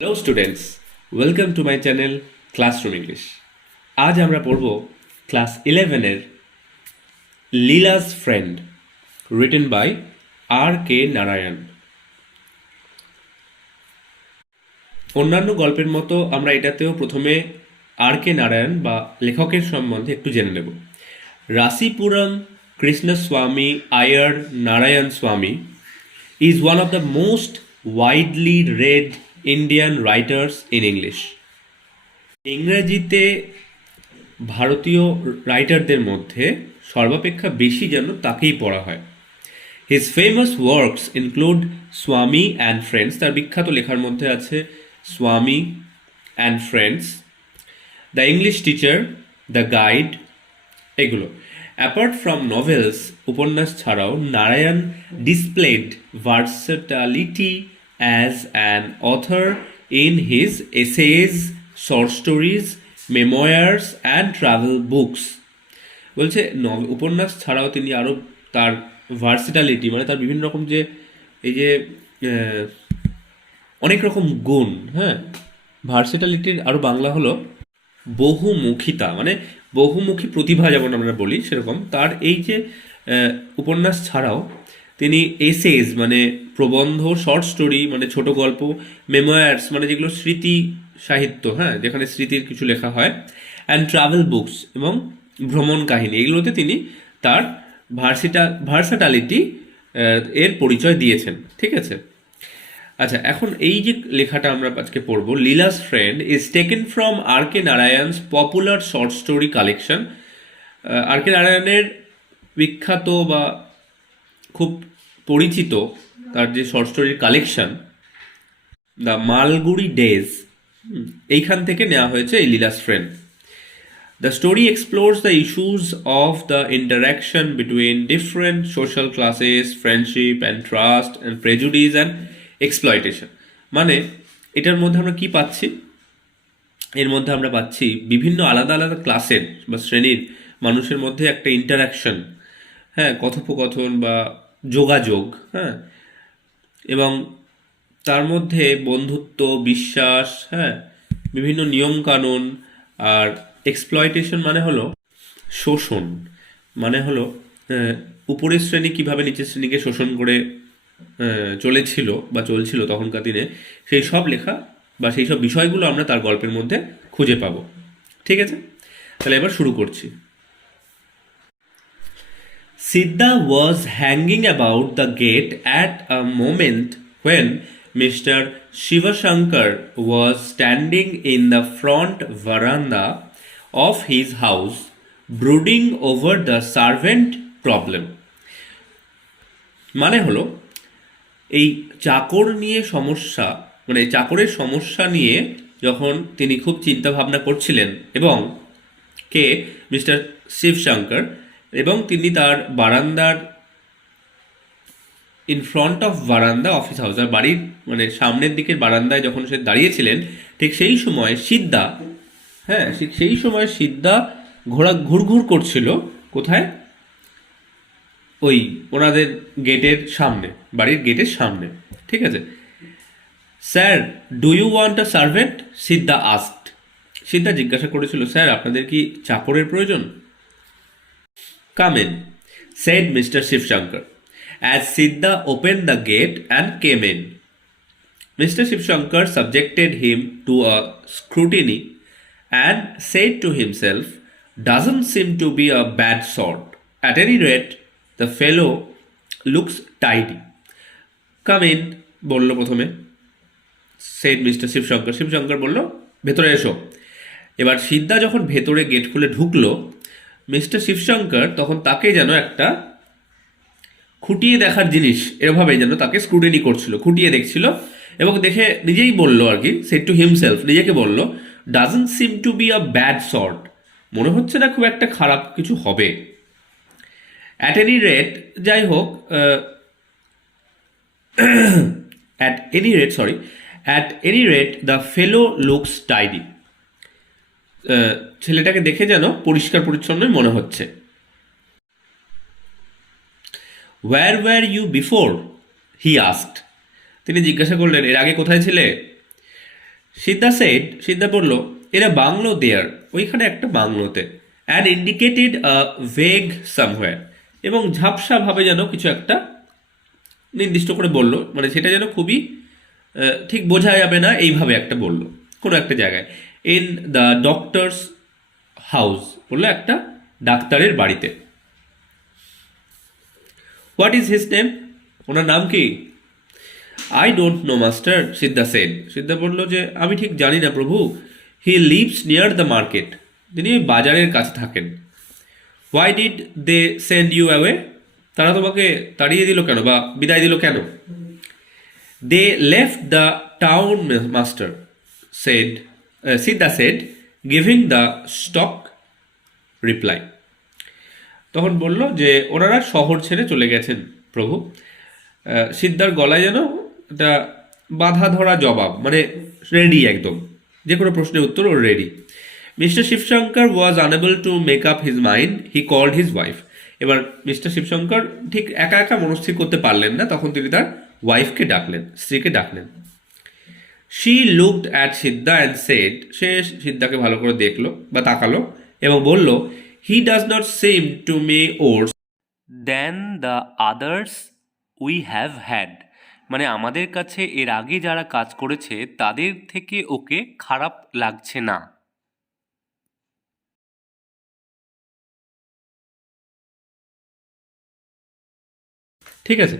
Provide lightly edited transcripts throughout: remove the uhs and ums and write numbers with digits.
Hello students, welcome to my channel classroom English. আজ আমরা পড়ব ক্লাস 11-এর Leela's friend, written by R.K. Narayan. অন্যান্য গল্পের মতো আমরা এটাতেও প্রথমে R.K. নারায়ণ বা লেখকের সম্বন্ধে একটু জেনে নেব। রাসিপুরম কৃষ্ণস্বামী আয়ার নারায়ণ স্বামী is one of the most widely read Indian writers in English. ইংরেজিতে ভারতীয় রাইটারদের মধ্যে সর্বাপেক্ষা বেশি যেন তাকেই পড়া হয়। His famous works include Swami and friends, তার বিখ্যাত লেখার মধ্যে আছে Swami and friends, the English teacher, the guide, এগুলো। অ্যাপার্ট ফ্রম নভেলস, উপন্যাস ছাড়াও Narayan displayed versatility as an author in his essays, short stories, memoirs and travel books. বলছে উপন্যাস ছাড়াও তিনি আরও তার ভার্সিটালিটি মানে তার বিভিন্ন রকম যে এই যে অনেক রকম গুণ, হ্যাঁ, ভার্সিটালিটির আরও বাংলা হলো বহুমুখিতা, মানে বহুমুখী প্রতিভা যেমন আমরা বলি সেরকম তার এই যে উপন্যাস ছাড়াও তিনি এসেজ মানে প্রবন্ধ, শর্ট স্টোরি মানে ছোট গল্প, মেমোয়ার্স মানে যেগুলো স্মৃতি সাহিত্য, হ্যাঁ, যেখানে স্মৃতির কিছু লেখা হয়, অ্যান্ড ট্রাভেল বুকস এবং ভ্রমণ কাহিনী, এগুলোতে তিনি তার ভার্সাটালিটি এর পরিচয় দিয়েছেন। ঠিক আছে, আচ্ছা, এখন এই যে লেখাটা আমরা আজকে পড়বো, Lila's friend, is taken from R.K. Narayan's popular short story collection. R.K. নারায়ণের বিখ্যাত বা খুব পরিচিত তার যে শর্ট স্টোরির কালেকশন, দ্য মালগুড়ি ডেজ, এইখান থেকে নেওয়া হয়েছে এই Leela's friend. The story explores the issues of the interaction between different social classes, friendship and trust, and prejudice and exploitation. মানে এটার মধ্যে আমরা কি পাচ্ছি? এর মধ্যে আমরা পাচ্ছি বিভিন্ন আলাদা আলাদা ক্লাসের বা শ্রেণীর মানুষের মধ্যে একটা ইন্টারাকশন, হ্যাঁ, কথোপকথন বা যোগাযোগ, হ্যাঁ, এবং তার মধ্যে বন্ধুত্ব, বিশ্বাস, হ্যাঁ, বিভিন্ন নিয়মকানুন। আর এক্সপ্লয়টেশন মানে হলো শোষণ, মানে হলো উপরের শ্রেণী কিভাবে নিচের শ্রেণীকে শোষণ করে চলেছিল বা চলছিল তখনকার দিনে, সেই সব লেখা বা সেই সব বিষয়গুলো আমরা তার গল্পের মধ্যে খুঁজে পাবো। ঠিক আছে, তাহলে এবার শুরু করছি। Siddha was hanging about the gate at a moment when Mr. Shivashankar was standing in the front veranda of his house, brooding over the servant problem. মানে হলো এই চাকর নিয়ে সমস্যা, মানে চাকরের সমস্যা নিয়ে যখন তিনি খুব চিন্তা ভাবনা করছিলেন, এবং কে, মিস্টার শিবশঙ্কর, এবং তিনি তার বারান্দার ইন ফ্রন্ট অফ বারান্দা অফ হিস হাউস, আর বাড়ির মানে সামনের দিকের বারান্দায় যখন সে দাঁড়িয়েছিলেন, ঠিক সেই সময় সিদ্ধা, হ্যাঁ, সেই সময় সিদ্ধা ঘুরঘুর করছিল কোথায়? ওই ওনাদের গেটের সামনে, বাড়ির গেটের সামনে। ঠিক আছে, sir, do you want a servant? Siddha asked. Siddha জিজ্ঞাসা করেছিল, স্যার, আপনাদের কি চাকরের প্রয়োজন? Come in, said mister Sivasankar, as Siddha opened the gate and came in. Mr. Shivshankar subjected him to a scrutiny and said to himself, doesn't seem to be a bad sort. At any rate, the fellow looks tidy. Come in, বলল প্রথমে, said Mr. Shivshankar. Shibshankar বলল, ভেতরে এসো। এবার সিদ্ধা যখন ভেতরে gate খুলে ঢুকলো, মিস্টার শিবশঙ্কর তখন তাকে যেন একটা খুঁটিয়ে দেখার জিনিস এভাবে যেন তাকে স্ক্রুটিনি করছিল, খুঁটিয়ে দেখছিল, এবং দেখে নিজেই বলল আর কি, সেড টু হিমসেলফ, নিজেকে বলল, doesn't seem to be a bad sort, মনে হচ্ছে না খুব একটা খারাপ কিছু হবে। অ্যাট এনি রেট, যাই হোক, at any rate the fellow looks tidy, ছেলেটাকে দেখে যেন পরিষ্কার পরিচ্ছন্নই মনে হচ্ছে। Where were you before? He asked. তিনি জিজ্ঞাসা করলেন, এর আগে কোথায় ছিলে? সিদ্ধা বলল, এরা বাংলো দেয়ার, ওইখানে একটা বাংলোতে, and indicated a vague somewhere, এবং ঝাপসা ভাবে যেন কিছু একটা নির্দিষ্ট করে বলল, মানে সেটা যেন খুবই ঠিক বোঝা যাবে না এইভাবে একটা বলল, কোনো একটা জায়গায়। ইন দ্য ডক্টরস হাউস, বললো একটা ডাক্তারের বাড়িতে। হোয়াট ইজ হিজ নেম, ওনার নাম কি? I don't know master, Siddha বলল যে আমি ঠিক জানি না প্রভু। He lives near the market, তিনি ওই বাজারের কাছে থাকেন। Why did they send you away, তারা তোমাকে তাড়িয়ে দিল কেন বা বিদায় দিল কেন? They left the town master, Siddha said, giving the stock reply. তখন বলল যে ওনারা শহর ছেড়ে চলে গেছেন প্রভু। সিদ্ধার গলায় যেন একটা বাধা ধরা জবাব, মানে রেডি একদম, যে কোনো প্রশ্নের উত্তর ওর ready. Mister Sivasankar was unable to make up his mind, he called his wife. এবার মিস্টার শিবশঙ্কর ঠিক একা একা মনস্থির করতে পারলেন না, তখন তিনি তার ওয়াইফকে ডাকলেন, স্ত্রীকে ডাকলেন। She looked at Siddha and said, সে সিদ্ধাকে ভালো করে দেখলো বা তাকালো এবং বলল, he does not seem to me worse than the others we have had, মানে আমাদের কাছে এর আগে যারা কাজ করেছে তাদের থেকে ওকে খারাপ লাগছে না। ঠিক আছে।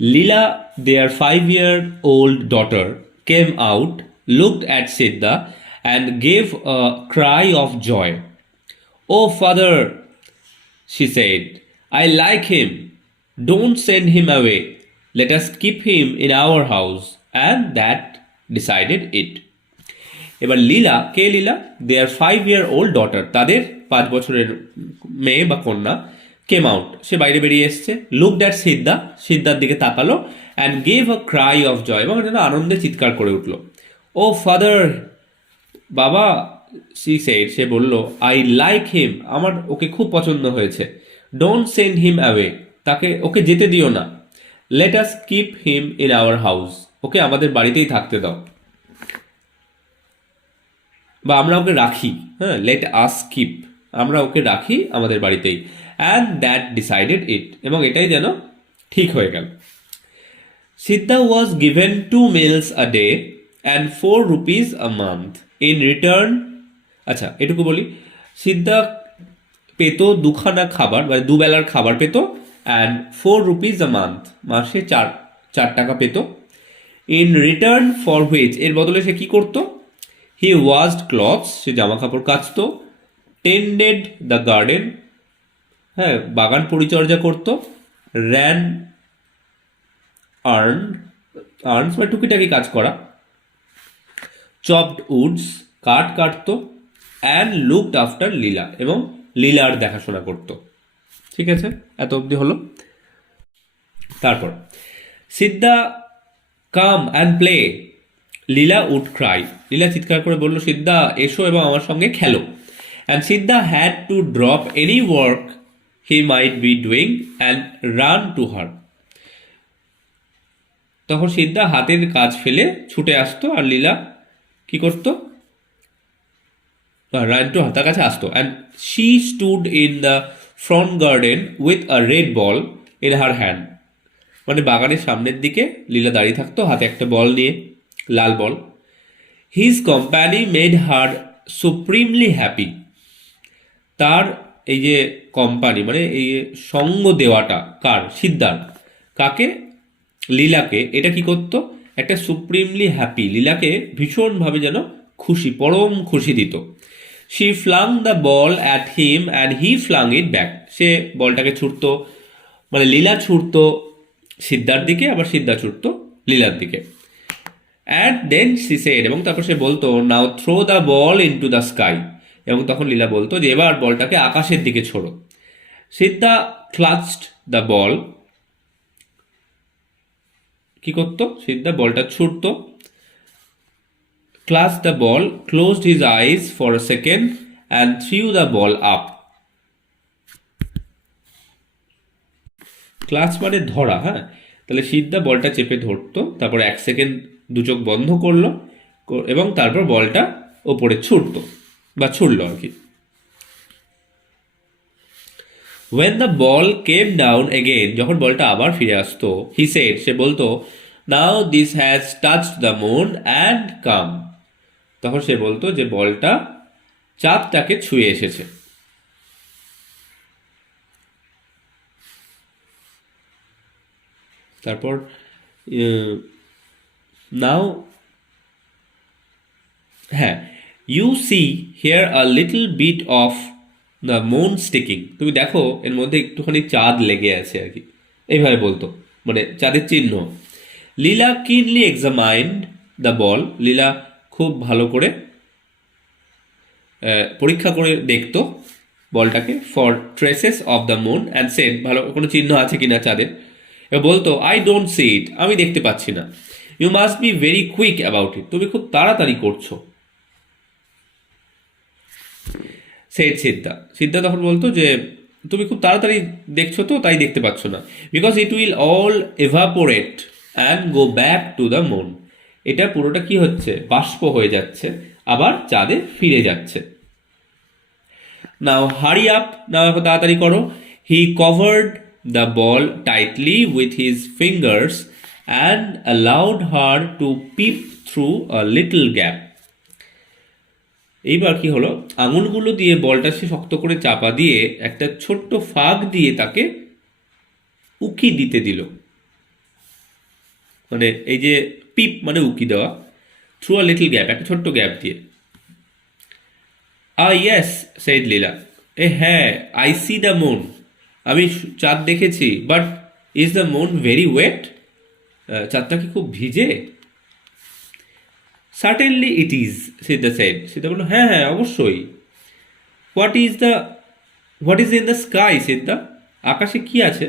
Lila, their 5-year-old daughter, came out, looked at Siddha, and gave a cry of joy. Oh, father, she said, I like him. Don't send him away. Let us keep him in our house. And that decided it. এবার লীলা, দেয়ার 5-year-old daughter, তাদের 5 বছরের মেয়ে বা কন্যা, came out, সে বাইরে বেরিয়ে এসছে, looked at সিদ্ধার দিকে তাকালো, and gave a cry of joy, এবং যেন আনন্দে চিৎকার করে উঠল। ও ফাদার, বাবা, সে বলল, আই লাইক হিম, আমার ওকে খুব পছন্দ হয়েছে। ডোন্ট সেন্ড হিম অ্যাওয়ে, ওকে যেতে দিও না। Let us keep him in our house, ওকে আমাদের বাড়িতেই থাকতে দাও, বা আমরা ওকে রাখি। হ্যাঁ, লেট আস কিপ, আমরা ওকে রাখি আমাদের বাড়িতেই। অ্যান্ড দ্যাট ডিসাইডেড ইট, এবং এটাই যেন ঠিক হয়ে গেল। সিদ্ধা was given 2 meals a day and 4 rupees a month in return। আচ্ছা, এটুকু বলি, সিদ্ধা পেত 2খানা খাবার, মানে 2 বেলার খাবার পেত, অ্যান্ড 4 rupees a month, মাসে 4 টাকা পেত। ইন রিটার্ন ফর হুইচ, এর বদলে সে কি করতো? হি ওয়াশড ক্লথস, সে জামা কাপড় কাচতো। টেন্ডেড দ্য গার্ডেন, হ্যাঁ, বাগান পরিচর্যা করতো। র্যান আর্নস বা টুকিটাকি কাজ করা। চপড উডস, কাঠ কাটতো। অ্যান্ড লুকড আফটার লীলা, এবং লীলার দেখাশোনা করতো। ঠিক আছে, এত অবধি হলো। তারপর Siddha come and play, Lila would cry, Lila চিৎকার করে বলল, সিদ্ধা এসো এবং আমার সঙ্গে খেলো। And Siddha had to drop any work he might be doing and run to her. তখন সিদ্ধা হাতের কাজ ফেলে ছুটে আসতো, আর লীলা কি করতো? রান টু হার, তার কাছে আসতো। And she stood in the front garden with a red ball in her hand, মানে বাগানের সামনের দিকে লীলা দাঁড়িয়ে থাকতো, হাতে একটা বল নিয়ে, লাল ball. His company made her supremely happy, তার এই যে কোম্পানি, মানে এই সঙ্গ দেওয়াটা কার? সিদ্ধার। কাকে? লীলাকে। এটা কি করতো? একটা সুপ্রিমলি হ্যাপি, লীলাকে ভীষণভাবে যেন খুশি, পরম খুশি দিত। She flung the ball at him and he flung it back, সে বলটাকে ছুটতো, মানে লীলা ছুটতো সিদ্ধার দিকে, আবার সিদ্ধা ছুটতো লীলার দিকে। অ্যান্ড দেন সি সেড, এবং তারপর সে বলতো, now throw the ball into the sky, এবং তখন লীলা বলতো যে এবার বলটাকে আকাশের দিকে ছোড়ো। সিদ্ধা ক্লাচড দ্য বল, কি করতো? সিদ্ধা বলটা ছুটতো। Clutch the ball, closed his eyes for a second and threw the ball up. Clutch মানে ধরা, হ্যাঁ, তাহলে সিদ্ধা বলটা চেপে ধরতো, তারপর 1 সেকেন্ড দু চোখ বন্ধ করলো এবং তারপর বলটা ওপরে ছুটতো বা ছুড়লো আর কি। When the ball came down again, যখন বলটা আবার ফিরে আসতো, he said, সে বলতো, now this has touched the moon and come. তখন সে বলতো যে বলটা চাঁদটাকে ছুঁয়ে এসেছে। তারপর নাও, হ্যাঁ, you see here a little bit of the moon sticking, তুমি দেখো এর মধ্যে একটুখানি চাঁদ লেগে আছে আর কি, এইভাবে বলতো, মানে চাঁদের চিহ্ন। লীলা কিনলি এক্সামাইন্ড দ্য বল, লীলা খুব ভালো করে পরীক্ষা করে দেখতো বলটাকে, for traces of the moon and said, ভালো কোনো চিহ্ন আছে কিনা চাঁদের। এবার বলতো, আই ডোন্ট সি ইট, আমি দেখতে পাচ্ছি না। You must be very quick about it, তুমি খুব তাড়াতাড়ি করছো। সেড সিদ্ধা, সিদ্ধা তখন বলতো যে তুমি খুব তাড়াতাড়ি দেখছো তো, তাই দেখতে পাচ্ছ না। Because it will all evaporate and go back to the moon, এটা পুরোটা কি হচ্ছে, বাষ্প হয়ে যাচ্ছে, আবার চাঁদে ফিরে যাচ্ছে। নাও হারি আপ, নাও তাড়াতাড়ি করো। He covered the ball tightly with his fingers and allowed her to peep through a little gap. এইবার কি হলো, আঙুলগুলো দিয়ে বলটা সে শক্ত করে চাপা দিয়ে একটা ছোট্ট ফাঁক দিয়ে তাকে উকি দিতে দিল, মানে এই যে পিপ মানে উকি দেওয়া, থ্রু আ লিটল গ্যাপ, একটা ছোট্ট গ্যাপ দিয়ে। ইয়েস সেড লীলা, হ্যাঁ, আই সি দ্য মুন, আমি চাঁদ দেখেছি, but is the moon very wet, চাঁদটা কি খুব ভিজে? Certainly it is, Siddha said, Siddha বললো, হ্যাঁ হ্যাঁ অবশ্যই। What is in the sky, Siddha, আকাশে কি আছে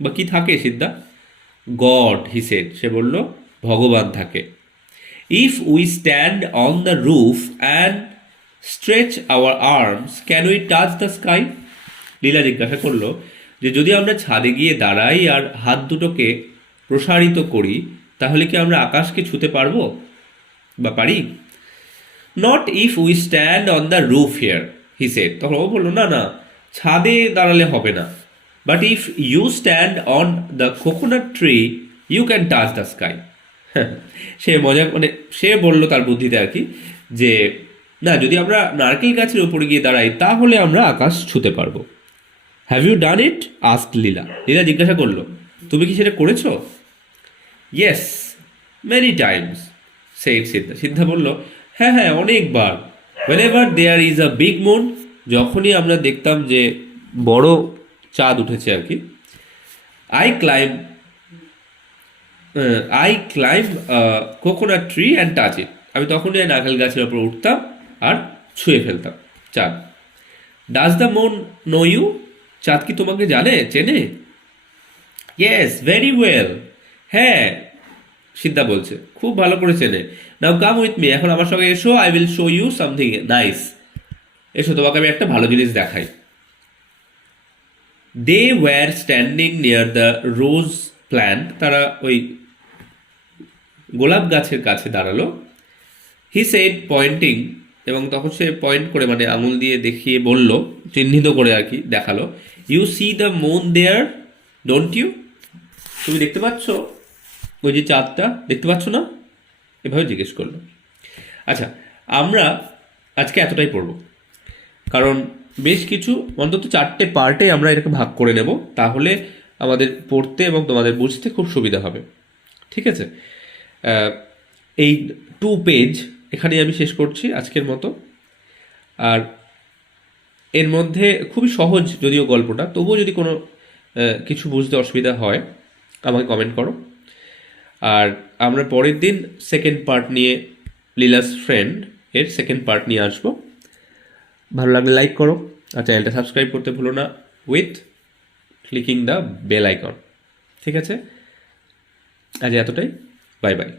বা কি থাকে সিদ্ধা? গড, হি সেড, সে বলল ভগবান থাকে। If we stand on the roof and stretch our arms can we touch the sky, Lila জিজ্ঞাসা করলো যে যদি আমরা ছাদে গিয়ে দাঁড়াই আর হাত দুটোকে প্রসারিত করি, তাহলে কি আমরা আকাশকে ছুতে পারবো বা পারি? Not if we stand on the roof here, he said, তখন ও বললো না না, ছাদে দাঁড়ালে হবে না, but if you stand on the coconut tree you can touch the sky. সে মজা, মানে সে বললো তার বুদ্ধিতে আর কি, যে না, যদি আমরা নারকেল গাছের উপরে গিয়ে দাঁড়াই তাহলে আমরা আকাশ ছুতে পারবো। Have you done it, asked Lila, Lila জিজ্ঞাসা করলো, তুমি কি সেটা করেছো? Yes, many times, said Siddha, Siddha বলল, হ্যাঁ হ্যাঁ অনেকবার। whenever there is a big moon, যখনই আমরা দেখতাম যে বড় চাঁদ উঠেছে আর কি, I claim coconut tree and touch it, আমি তখনই নারকেল গাছের ওপর উঠতাম আর ছুঁয়ে ফেলতাম চাঁদ। Does the moon know you, চাঁদ কি তোমাকে চেনে? ইয়েস, ভেরি ওয়েল, হ্যাঁ, সিদ্ধা বলছে, খুব ভালো করে চেনে। নাও কাম উইথ মি, এখন আমার সঙ্গে এসো, I will show you something nice, এসো তোমাকে আমি একটা ভালো জিনিস দেখাই। They were standing near the rose plant, তারা ওই গোলাপ গাছের কাছে দাঁড়ালো। হি সেড পয়েন্টিং, এবং তখন সে পয়েন্ট করে মানে আঙুল দিয়ে দেখিয়ে বলল, চিহ্নিত করে আর কি দেখালো, you see the moon there don't you, তুমি দেখতে পাচ্ছ ওই যে চাঁদটা, দেখতে পাচ্ছ না? এভাবে জিজ্ঞেস করলো। আচ্ছা, আমরা আজকে এতটাই পড়ব, কারণ বেশ কিছু অন্তত 4টে পার্টে আমরা এটাকে ভাগ করে নেব, তাহলে আমাদের পড়তে এবং তোমাদের বুঝতে খুব সুবিধা হবে। ঠিক আছে, এই 2 পেজ এখানেই আমি শেষ করছি আজকের মতো। আর এর মধ্যে খুবই সহজ যদিও গল্পটা, তবুও যদি কোনো কিছু বুঝতে অসুবিধা হয় আমাকে কমেন্ট করো। আর আমরা পরের দিন সেকেন্ড পার্ট নিয়ে, লীলাস ফ্রেন্ড এর সেকেন্ড পার্ট নিয়ে আসবো। ভালো লাগলে লাইক করো আর চ্যানেলটা সাবস্ক্রাইব করতে ভুলো না, with clicking the bell icon. ঠিক আছে, আজ এতটাই, বাই বাই।